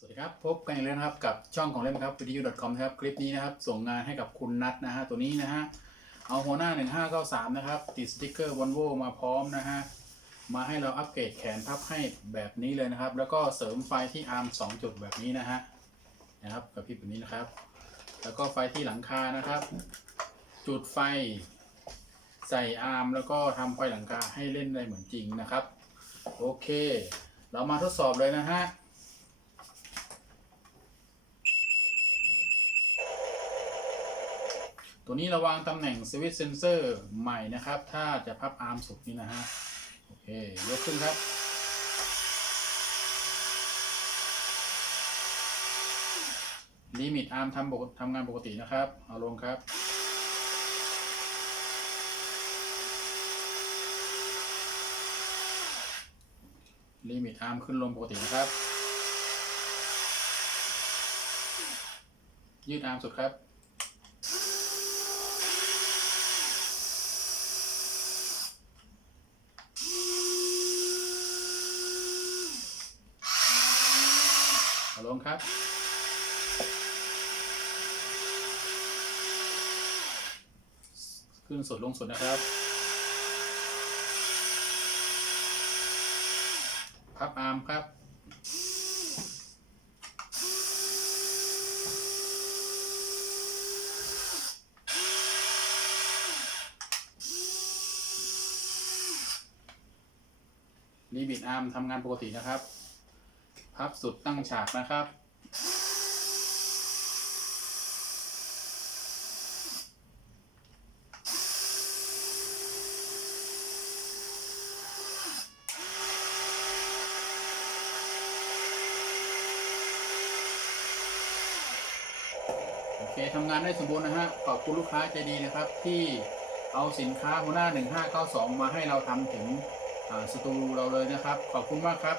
สวัสดีครับ พบกันอีกแล้วนะครับกับช่องของเล่มครับ video.com นะครับ คลิปนี้นะครับ ส่งงานให้กับคุณนัทนะฮะตัวนี้นะฮะเอาหัวหน้า 1593 นะครับ ติดสติกเกอร์ Volvo มาพร้อมนะฮะมาให้เราอัปเกรดแขนพับให้แบบนี้เลยนะครับ แล้วก็เสริมไฟที่อาร์ม2จุดแบบนี้นะฮะนะครับกับพี่แบบนี้นะครับ แล้วก็ไฟที่หลังคานะครับ จุดไฟใส่อาร์มแล้วก็ทำไฟหลังคาให้เล่นได้เหมือนจริงนะครับ โอเค เรามาทดสอบเลยนะฮะ ตัวนี้ระวางตำแหน่งสวิตเซนเซอร์ใหม่นะครับ ถ้าจะพับอาร์มสุดนี่นะฮะ โอเค ยกขึ้นครับ ลิมิตอาร์มทำปกทำงานปกตินะครับ เอาลงครับลิมิตอาร์มขึ้นลงปกตินะครับ ยืดอาร์มสุดครับาลงครับ ขึ้นสุดลงสุดนะครับ พับอาร์มครับรีบิดอาร์มทำงานปกตินะครับ พับสุดตั้งฉากนะครับ โอเคทำงานได้สมบูรณ์นะฮะ ขอบคุณลูกค้าใจดีนะครับที่เอาสินค้าหัวหน้า 1592 มาให้เราทำถึงอ่าสตูเราเลยนะครับ ขอบคุณมากครับ